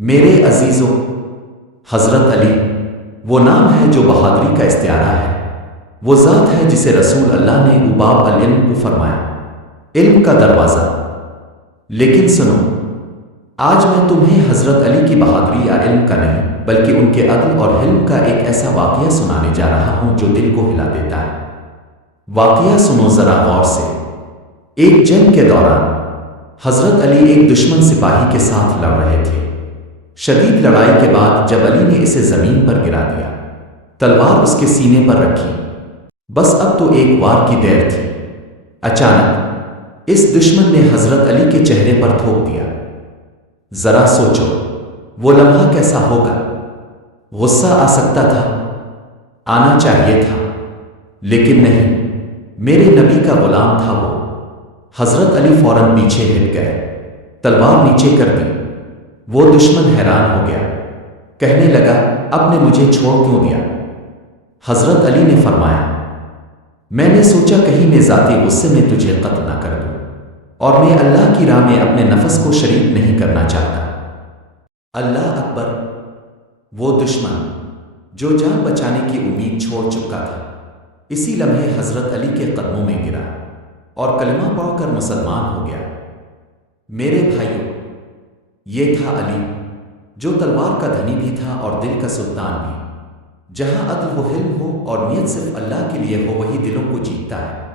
میرے عزیزوں، حضرت علی وہ نام ہے جو بہادری کا استعارہ ہے۔ وہ ذات ہے جسے رسول اللہ نے باب العلم کو فرمایا، علم کا دروازہ۔ لیکن سنو، آج میں تمہیں حضرت علی کی بہادری یا علم کا نہیں بلکہ ان کے عدل اور حلم کا ایک ایسا واقعہ سنانے جا رہا ہوں جو دل کو ہلا دیتا ہے۔ واقعہ سنو ذرا غور سے۔ ایک جنگ کے دوران حضرت علی ایک دشمن سپاہی کے ساتھ لڑ رہے تھے۔ شدید لڑائی کے بعد جب علی نے اسے زمین پر گرا دیا، تلوار اس کے سینے پر رکھی، بس اب تو ایک وار کی دیر تھی۔ اچانک اس دشمن نے حضرت علی کے چہرے پر تھوک دیا۔ ذرا سوچو وہ لمحہ کیسا ہوگا؟ غصہ آ سکتا تھا، آنا چاہیے تھا، لیکن نہیں، میرے نبی کا غلام تھا وہ۔ حضرت علی فوراً پیچھے ہٹ گئے، تلوار نیچے کر دی۔ وہ دشمن حیران ہو گیا، کہنے لگا، اب نے مجھے چھوڑ کیوں دیا؟ حضرت علی نے فرمایا، میں نے سوچا کہیں میں ذاتی غصے میں تجھے قتل نہ کر دوں، اور میں اللہ کی راہ میں اپنے نفس کو شریک نہیں کرنا چاہتا۔ اللہ اکبر! وہ دشمن جو جان بچانے کی امید چھوڑ چکا تھا، اسی لمحے حضرت علی کے قدموں میں گرا اور کلمہ پڑھ کر مسلمان ہو گیا۔ میرے بھائیوں، یہ تھا علی، جو تلوار کا دھنی بھی تھا اور دل کا سلطان بھی۔ جہاں عدل و حلم ہو اور نیت صرف اللہ کے لیے ہو، وہی دلوں کو جیتتا ہے۔